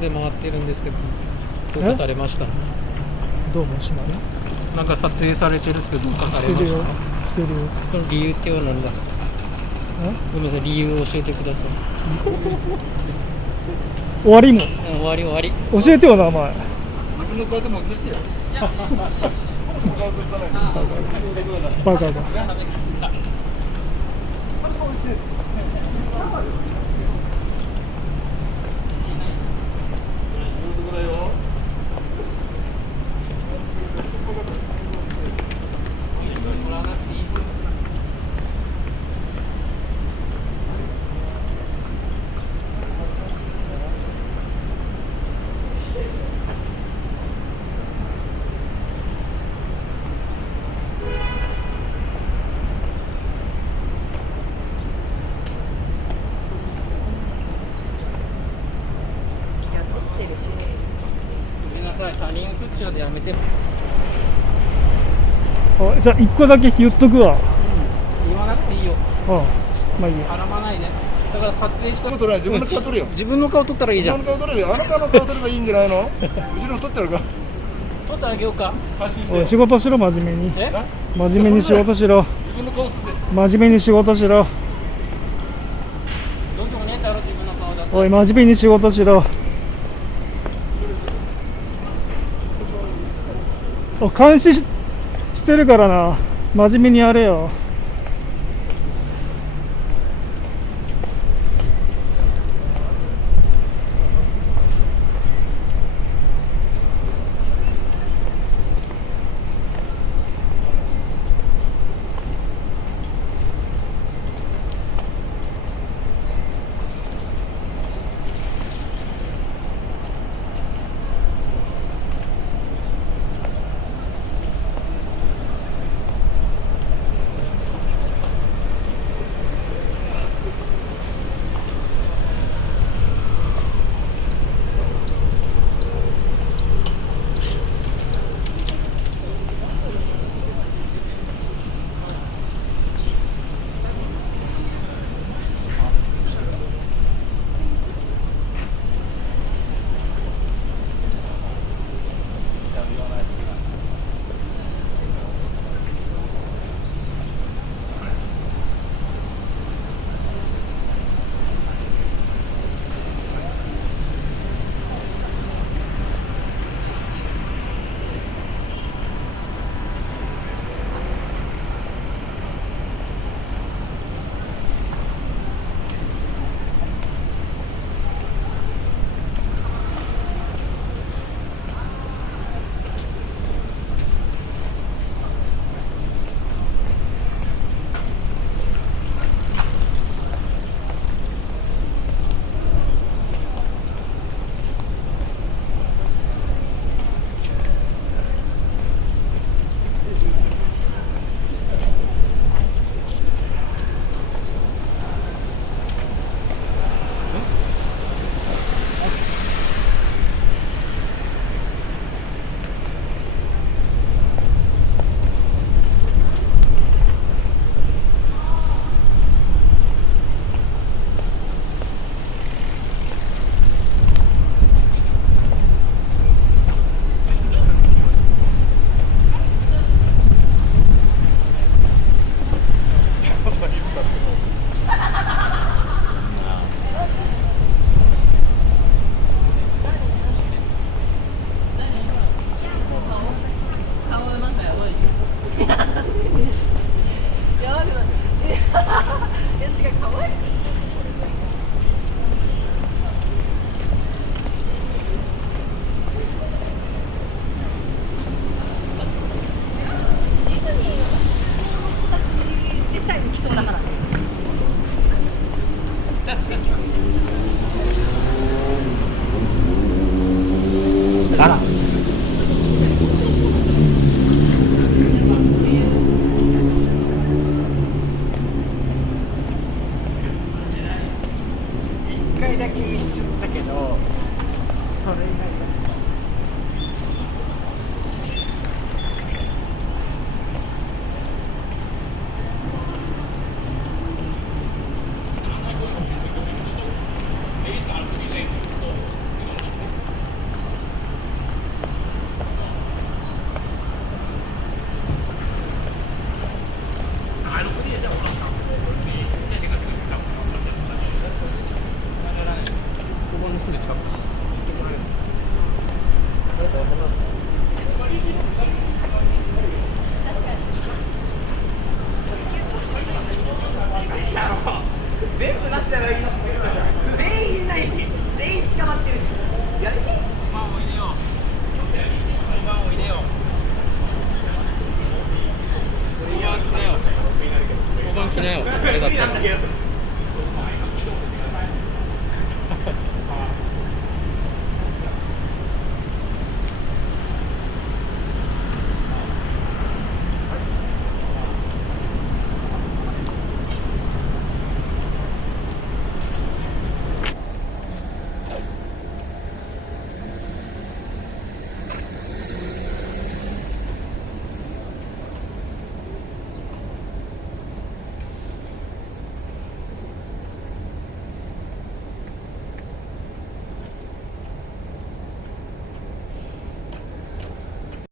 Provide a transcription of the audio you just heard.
ルで回ってるんですけど、どうかされました？どうもしない。なんか撮影されてるんですけど、どうかされました？してるよ。その理由っていうのは何ですか？ごめんなさい、理由を教えてください。終わりも。終わり終わり。教えてよ名前。自分の顔でも映してよ。バカが。ごめんなさい、他人映っちゃうでやめて。あ、じゃあ1個だけ言っとくわ。言わなくていいよ。まあいいや。絡まないね。だから撮影した撮れない、自分の顔撮るよ。自分の顔撮ったらいいじゃん。自分の顔撮るよ。あなたの顔撮ればいいんじゃないの？後ろ撮ってるか。撮ってあげようか。おい仕事しろ、真面目に。え？真面目に仕事しろ。自分の顔映せ。真面目に仕事しろ。どんどんねえだろ、自分の顔出す。おい真面目に仕事しろ。監視してるからな。真面目にやれよ。